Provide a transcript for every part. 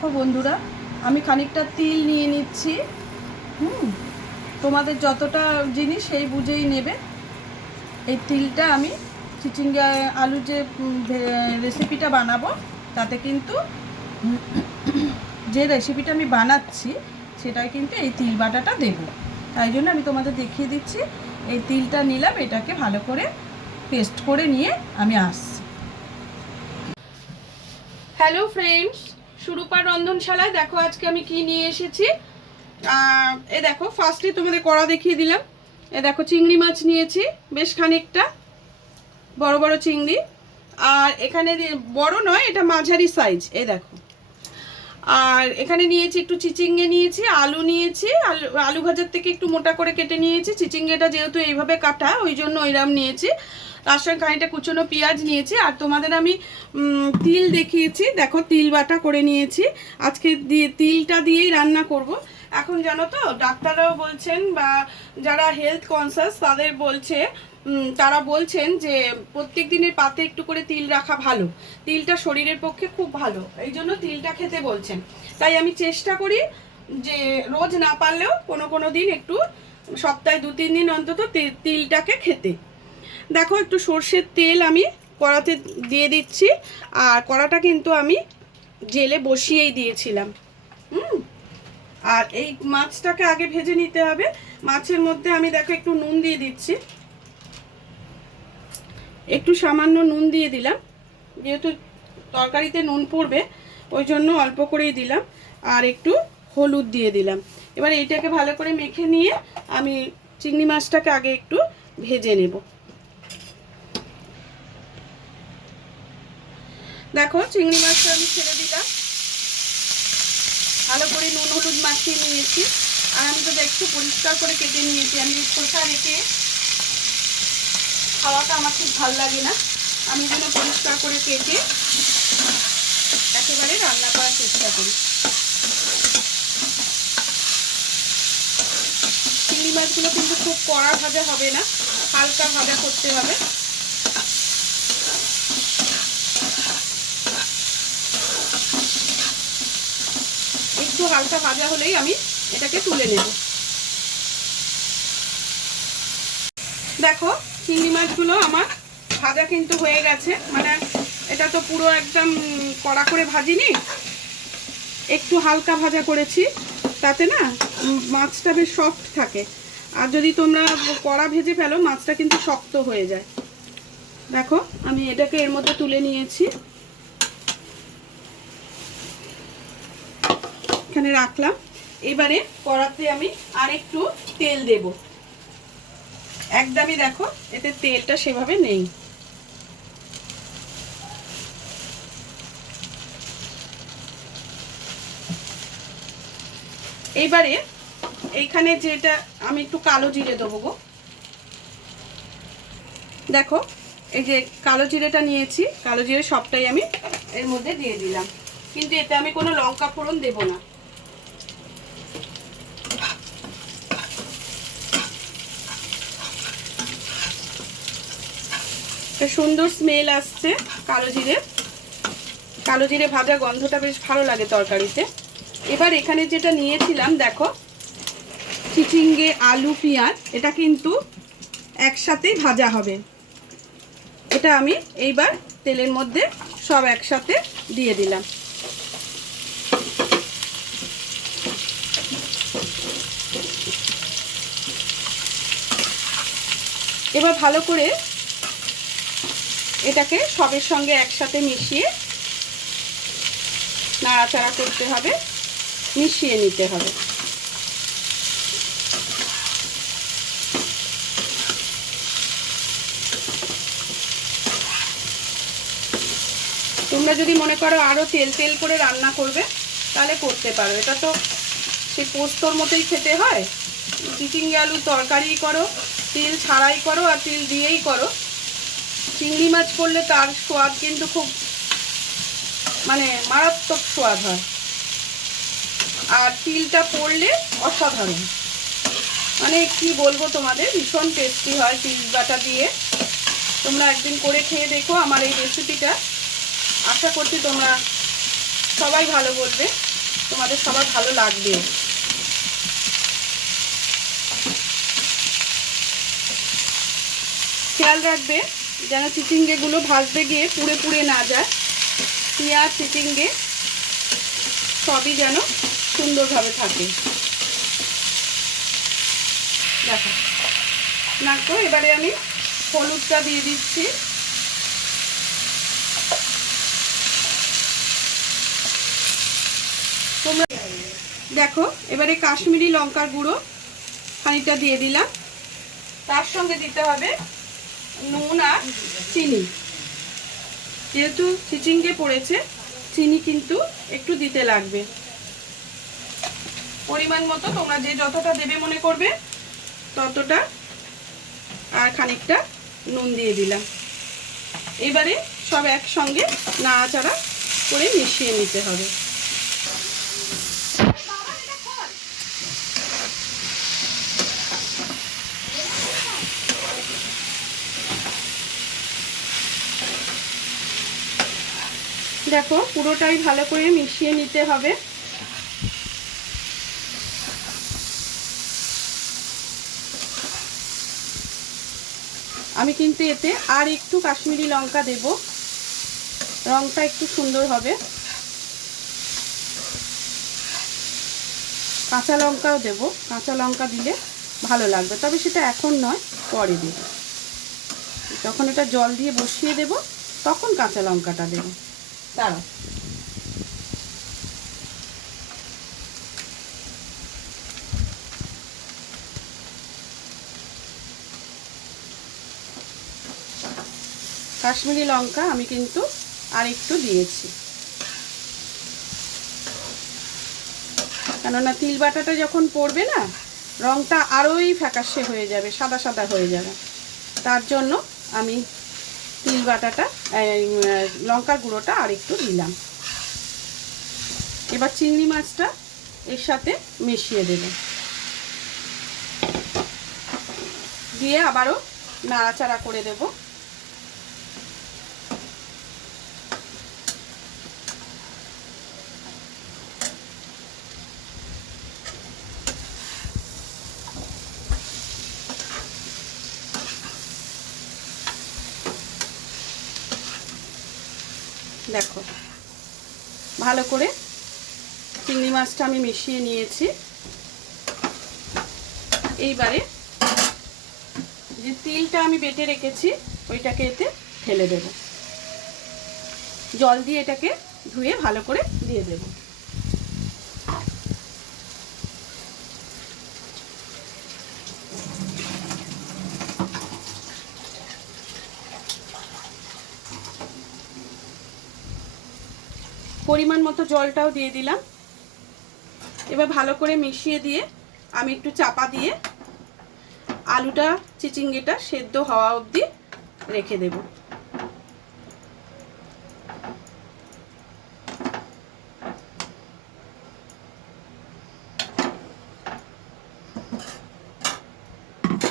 দেখো বন্ধুরা, আমি খানিকটা তিল নিয়ে নিচ্ছি। তোমাদের যতটা জিনিস সেই বুঝেই নেবে। এই তিলটা আমি চিচিঙ্গা আলু যে রেসিপিটা বানাবো তাতে কিন্তু যে রেসিপিটা আমি বানাচ্ছি সেটাই কিন্তু এই তিল বাটাটা দেবো। তাই জন্য আমি তোমাদের দেখিয়ে দিচ্ছি। এই তিলটা নিলাম, এটাকে ভালো করে পেস্ট করে নিয়ে আমি আসছি। হ্যালো ফ্রেন্ডস, সুরূপার রন্ধনশালায় দেখো আজকে আমি কি নিয়ে এসেছি। এ দেখো, ফার্স্টে তোমাদের কড়া দেখিয়ে দিলাম। এ দেখো চিংড়ি মাছ নিয়েছি বেশ খানিকটা, বড় বড় চিংড়ি। আর এখানে বড় নয়, এটা মাঝারি সাইজ। এই দেখো, আর এখানে নিয়েছি একটু চিচিঙ্গে, নিয়েছি আলু, নিয়েছি আলু ভাজার থেকে একটু মোটা করে কেটে নিয়েছি। চিচিঙ্গেটা যেহেতু এইভাবে কাটা, ওই জন্য ওইরকম নিয়েছি। তার সঙ্গে খানিকটা কুচনো পেঁয়াজ নিয়েছি। আর তোমাদের আমি তিল দেখিয়েছি, দেখো তিল বাটা করে নিয়েছি। আজকে তিলটা দিয়েই রান্না করব। এখন জানো তো, ডাক্তাররাও বলছেন বা যারা হেলথ কনসাস তাদের তারা বলছেন যে প্রত্যেক দিনের পাতে একটু করে তিল রাখা ভালো। তিলটা শরীরের পক্ষে খুব ভালো, এই জন্য তিলটা খেতে বলছেন। তাই আমি চেষ্টা করি যে রোজ না পারলেও কোনো দিন একটু, সপ্তাহে 2-3 দিন অন্তত তিলটাকে খেতে। দেখো, একটু সর্ষের তেল আমি কড়াতে দিয়ে দিচ্ছি। আর কড়াটা কিন্তু আমি জেলে বসিয়েই দিয়েছিলাম। আর এই মাছটাকে আগে ভেজে নিতে হবে। মাছের মধ্যে আমি দেখো একটু নুন দিয়ে দিচ্ছি, একটু সামান্য নুন দিয়ে দিলাম, যেহেতু তরকারিতে নুন পড়বে ওই জন্য অল্প করেই দিলাম। আর একটু হলুদ দিয়ে দিলাম। এবার এইটাকে ভালো করে মেখে নিয়ে আমি চিংড়ি মাছটাকে আগে একটু ভেজে নেব। দেখো, চিংড়ি মাছটা আমি ছেড়ে দিলাম, ভালো করে নুন হলুদ মাখিয়ে নিয়েছি। আর আমি তো একটু পরিষ্কার করে কেটে নিয়েছি। আমি খোসা রেখে খাওয়াটা আমার খুব ভালো লাগে না, আমি যেন পরিষ্কার করে কেটে একেবারে রান্না করার চেষ্টা করি। চিংড়ি মাছগুলো কিন্তু খুব কড়া ভাজা হবে না, হালকা ভাজা করতে হবে। একটু হালকা ভাজা হলেই আমি এটাকে তুলে নেব। দেখো, চিংড়ি মাছগুলো আমার ভাজা কিন্তু হয়ে গেছে। মানে এটা তো পুরো একদম কড়া করে ভাজিনি, একটু হালকা ভাজা করেছি, তাতে না মাছটা বেশ সফট থাকে। আর যদি তোমরা কড়া ভেজে ফেলো, মাছটা কিন্তু শক্ত হয়ে যায়। দেখো, আমি এটাকে এর মধ্যে তুলে নিয়েছি, এখানে রাখলাম। এবারে কড়াতে আমি আর একটু তেল দেব। একদমই দেখো, এতে তেলটা সেভাবে নেই। এইবারে এইখানে যেটা আমি একটু কালো জিরে দেবো গো। দেখো, এই যে কালো জিরেটা নিয়েছি, কালো জিরে সবটাই আমি এর মধ্যে দিয়ে দিলাম। কিন্তু এতে আমি কোনো লঙ্কা ফোড়ন দেব না। সুন্দর স্মেল আসছে কালো জিরে ভাজা গন্ধটা বেশ ভালো লাগে তরকারিতে। এবার এখানে যেটা নিয়েছিলাম, দেখো চিচিঙ্গে আলু পেঁয়াজ, এটা কিন্তু একসাথেই ভাজা হবে। এটা আমি এইবার তেলের মধ্যে সব একসাথে দিয়ে দিলাম। এবার ভালো করে এটাকে সবের সঙ্গে একসাথে মিশিয়ে নাড়াচাড়া করতে হবে, মিশিয়ে নিতে হবে। তোমরা যদি মনে করো আরো তেল তেল করে রান্না করবে তাহলে করতে পারো। এটা তো সেই পোস্তর মতোই খেতে হয়। চিচিঙ্গে আলু তরকারি করো, তিল ছাড়াই করো আর তিল দিয়েই করো, চিংড়ি মাছ করলে তার স্বাদ কিন্তু খুব মানে মারাত্মক স্বাদ হয়। আর তিলটা পড়লে অসাধারণ, মানে কি বলবো তোমাদের, ভীষণ টেস্টি হয় তিল বাটা দিয়ে। তোমরা একদিন করে খেয়ে দেখো আমার এই রেসিপিটা। আশা করছি তোমরা সবাই ভালো বলবে, তোমাদের সবার ভালো লাগবে। খেয়াল রাখবে যেন চিচিঙ্গেগুলো ভাজতে গিয়ে পুড়ে পুড়ে না যায়। পেঁয়াজ চিচিঙ্গে সবই যেন সুন্দরভাবে থাকে। দেখো নাকো, এবারে আমি হলুদটা দিয়ে দিচ্ছি। তোমরা দেখো এবারে কাশ্মীরি লঙ্কার গুঁড়ো খানিকটা দিয়ে দিলাম। তার সঙ্গে দিতে হবে নুন আর চিনি। যেহেতু চিচিঙ্গে পড়েছে, চিনি কিন্তু একটু দিতে লাগবে। পরিমাণ মতো তোমরা যে যতটা দেবে মনে করবে ততটা, আর খানিকটা নুন দিয়ে দিলাম। এবারে সব একসঙ্গে নাড়াচাড়া করে মিশিয়ে নিতে হবে। দেখো পুরোটাই ভালো করে মিশিয়ে নিতে হবে। আমি কিন্তু এতে আর একটু কাশ্মীরি লঙ্কা দেব, রংটা একটু সুন্দর হবে। কাঁচা লঙ্কাও দেব, কাঁচা লঙ্কা দিলে ভালো লাগবে, তবে সেটা এখন নয়, পরে দেব। যখন এটা জল দিয়ে বসিয়ে দেব তখন কাঁচা লঙ্কাটা দেব। দাঁড়াও, কাশ্মীরি লঙ্কা আমি কিন্তু আর একটু দিয়েছি, কেননা তিল বাটাটা যখন পড়বে না, রংটা আরোই ফ্যাকাশে হয়ে যাবে, সাদা সাদা হয়ে যাবে। তার জন্য আমি তিল বাটাটা, লঙ্কার গুঁড়োটা আর একটু দিলাম। এবার চিংড়ি মাছটা এর সাথে মিশিয়ে দেব, দিয়ে আবারও নাড়াচাড়া করে দেব। দেখো ভালো করে চিংড়ি মাছটা আমি মিশিয়ে নিয়েছি। এইবারে যে তিলটা আমি বেটে রেখেছি ওইটাকে এতে ঢেলে দেব, জল দিয়ে এটাকে ধুয়ে ভালো করে দিয়ে দেব। পরিমাণ মতো জলটাও দিয়ে দিলাম। এবার ভালো করে মিশিয়ে দিয়ে আমি একটু চাপা দিয়ে আলুটা চিচিঙ্গেটা সেদ্ধ হওয়া অবধি রেখে দেব।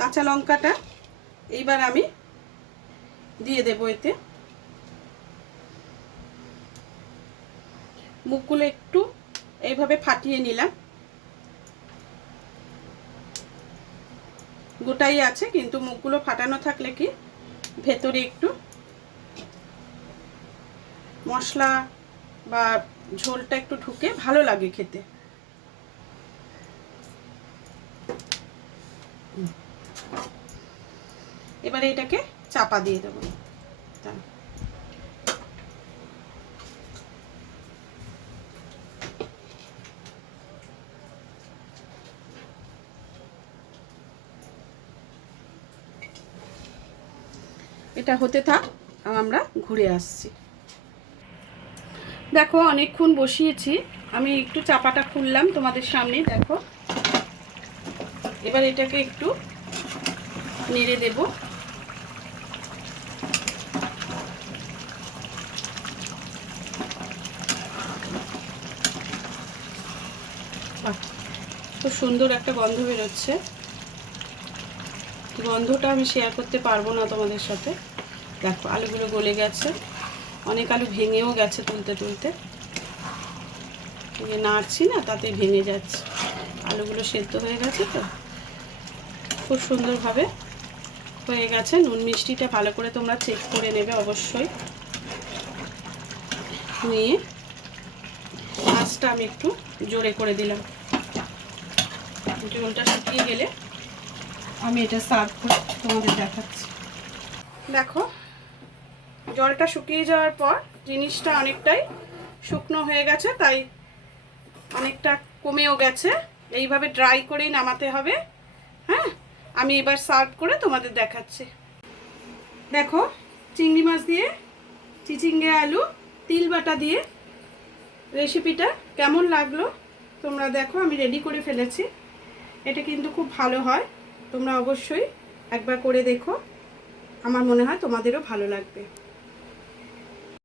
কাঁচা লঙ্কাটা এইবার আমি দিয়ে দেব এতে। মুখগুলো একটু এইভাবে ফাটিয়ে নিলাম, গোটাই আছে কিন্তু মুখগুলো ফাটানো থাকলে কি ভেতরে একটু মশলা বা ঝোলটা একটু ঢুকে ভালো লাগে খেতে। এবারে এটাকে চাপা দিয়ে দেবো। এটা হতে থাক, আমরা ঘুরে আসছি। দেখো অনেকক্ষণ বসিয়েছি, আমি একটু চাপাটা খুললাম তোমাদের সামনে। দেখো এবার এটাকে একটু নেড়ে দেব। খুব সুন্দর একটা গন্ধ বেরোচ্ছে, গন্ধটা আমি শেয়ার করতে পারবো না তোমাদের সাথে। দেখো আলুগুলো গলে গেছে, অনেক আলু ভেঙেও গেছে তুলতে তুলতে। যে নাড়ছি না তাতে ভেঙে যাচ্ছে। আলুগুলো সেদ্ধ হয়ে গেছে তো, খুব সুন্দরভাবে হয়ে গেছে। নুন মিষ্টিটা ভালো করে তোমরা চেক করে নেবে অবশ্যই। নিয়ে আঁচটা আমি একটু জোরে করে দিলাম। ঝোলটা শুকিয়ে গেলে আমি এটা সার্ভ করে তোমাদের দেখাচ্ছি। দেখো জলটা শুকিয়ে যাওয়ার পর জিনিসটা অনেকটাই শুকনো হয়ে গেছে, তাই অনেকটা কমেও গেছে। এইভাবে ড্রাই করেই নামাতে হবে। হ্যাঁ, আমি এবার সার্ভ করে তোমাদের দেখাচ্ছি। দেখো চিংড়ি মাছ দিয়ে চিচিঙ্গে আলু তিল বাটা দিয়ে রেসিপিটা কেমন লাগলো তোমরা দেখো। আমি রেডি করে ফেলেছি। এটা কিন্তু খুব ভালো হয়, তোমরা অবশ্যই একবার করে দেখো। আমার মনে হয় তোমাদেরও ভালো লাগবে।